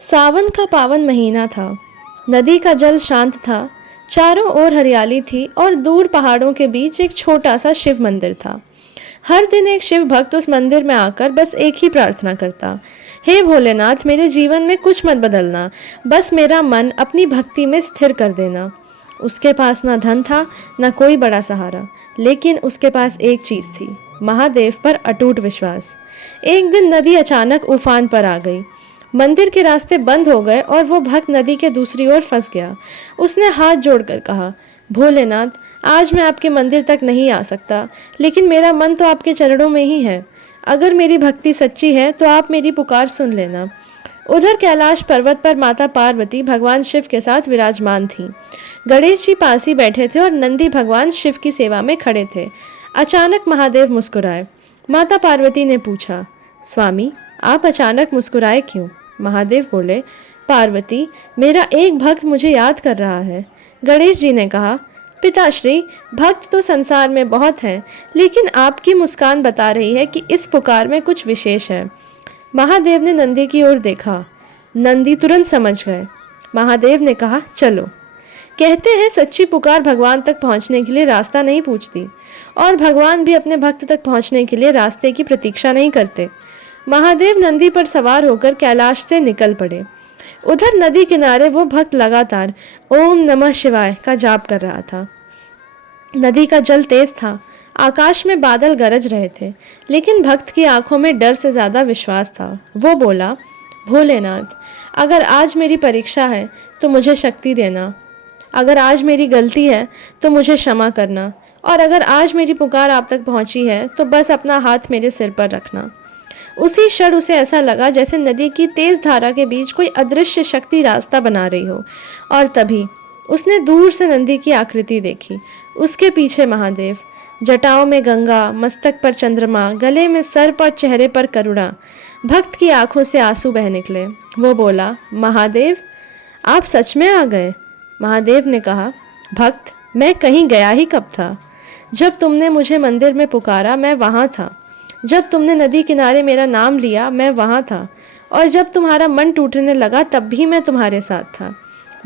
सावन का पावन महीना था। नदी का जल शांत था, चारों ओर हरियाली थी और दूर पहाड़ों के बीच एक छोटा सा शिव मंदिर था। हर दिन एक शिव भक्त उस मंदिर में आकर बस एक ही प्रार्थना करता, हे भोलेनाथ, मेरे जीवन में कुछ मत बदलना, बस मेरा मन अपनी भक्ति में स्थिर कर देना। उसके पास ना धन था, ना कोई बड़ा सहारा, लेकिन उसके पास एक चीज़ थी, महादेव पर अटूट विश्वास। एक दिन नदी अचानक उफान पर आ गई। मंदिर के रास्ते बंद हो गए और वो भक्त नदी के दूसरी ओर फंस गया। उसने हाथ जोड़कर कहा, भोलेनाथ, आज मैं आपके मंदिर तक नहीं आ सकता, लेकिन मेरा मन तो आपके चरणों में ही है। अगर मेरी भक्ति सच्ची है तो आप मेरी पुकार सुन लेना। उधर कैलाश पर्वत पर माता पार्वती भगवान शिव के साथ विराजमान थीं। गणेश जी पास ही बैठे थे और नंदी भगवान शिव की सेवा में खड़े थे। अचानक महादेव मुस्कुराए। माता पार्वती ने पूछा, स्वामी, आप अचानक मुस्कुराए क्यों? महादेव बोले, पार्वती, मेरा एक भक्त मुझे याद कर रहा है। गणेश जी ने कहा, पिताश्री, भक्त तो संसार में बहुत हैं, लेकिन आपकी मुस्कान बता रही है कि इस पुकार में कुछ विशेष है। महादेव ने नंदी की ओर देखा। नंदी तुरंत समझ गए। महादेव ने कहा, चलो। कहते हैं सच्ची पुकार भगवान तक पहुंचने के लिए रास्ता नहीं पूछती, और भगवान भी अपने भक्त तक पहुंचने के लिए रास्ते की प्रतीक्षा नहीं करते। महादेव नंदी पर सवार होकर कैलाश से निकल पड़े। उधर नदी किनारे वो भक्त लगातार ओम नमः शिवाय का जाप कर रहा था। नदी का जल तेज था, आकाश में बादल गरज रहे थे, लेकिन भक्त की आंखों में डर से ज्यादा विश्वास था। वो बोला, भोलेनाथ, अगर आज मेरी परीक्षा है तो मुझे शक्ति देना, अगर आज मेरी गलती है तो मुझे क्षमा करना, और अगर आज मेरी पुकार आप तक पहुंची है तो बस अपना हाथ मेरे सिर पर रखना। उसी क्षण उसे ऐसा लगा जैसे नदी की तेज धारा के बीच कोई अदृश्य शक्ति रास्ता बना रही हो, और तभी उसने दूर से नंदी की आकृति देखी। उसके पीछे महादेव, जटाओं में गंगा, मस्तक पर चंद्रमा, गले में सर्प और चेहरे पर करुणा। भक्त की आंखों से आंसू बह निकले। वो बोला, महादेव, आप सच में आ गए? महादेव ने कहा, भक्त, मैं कहीं गया ही कब था? जब तुमने मुझे मंदिर में पुकारा मैं वहाँ था, जब तुमने नदी किनारे मेरा नाम लिया मैं वहाँ था, और जब तुम्हारा मन टूटने लगा तब भी मैं तुम्हारे साथ था।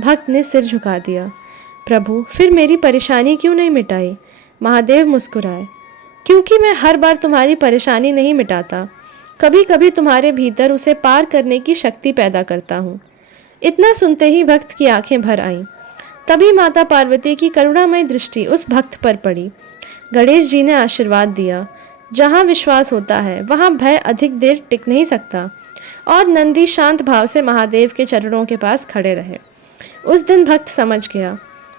भक्त ने सिर झुका दिया। प्रभु, फिर मेरी परेशानी क्यों नहीं मिटाई? महादेव मुस्कुराए, क्योंकि मैं हर बार तुम्हारी परेशानी नहीं मिटाता, कभी कभी तुम्हारे भीतर उसे पार करने की शक्ति पैदा करता हूँ। इतना सुनते ही भक्त की आंखें भर आईं। तभी माता पार्वती की करुणामय दृष्टि उस भक्त पर पड़ी। गणेश जी ने आशीर्वाद दिया, जहाँ विश्वास होता है वहाँ भय अधिक देर टिक नहीं सकता, और नंदी शांत भाव से महादेव के चरणों के पास खड़े रहे। उस दिन भक्त समझ गया,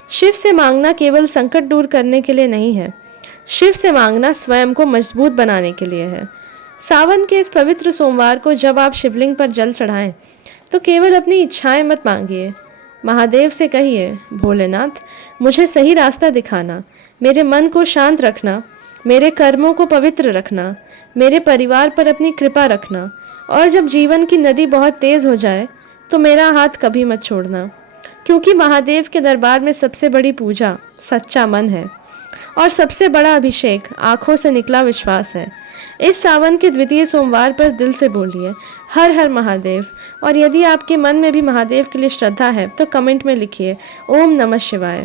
शिव से मांगना केवल संकट दूर करने के लिए नहीं है, शिव से मांगना स्वयं को मजबूत बनाने के लिए है। सावन के इस पवित्र सोमवार को जब आप शिवलिंग पर जल चढ़ाएं तो केवल अपनी इच्छाएं मत मांगिए, महादेव से कहिए, भोलेनाथ, मुझे सही रास्ता दिखाना, मेरे मन को शांत रखना, मेरे कर्मों को पवित्र रखना, मेरे परिवार पर अपनी कृपा रखना, और जब जीवन की नदी बहुत तेज हो जाए तो मेरा हाथ कभी मत छोड़ना, क्योंकि महादेव के दरबार में सबसे बड़ी पूजा सच्चा मन है, और सबसे बड़ा अभिषेक आंखों से निकला विश्वास है। इस सावन के द्वितीय सोमवार पर दिल से बोलिए, हर हर महादेव, और यदि आपके मन में भी महादेव के लिए श्रद्धा है तो कमेंट में लिखिए, ओम नमः शिवाय।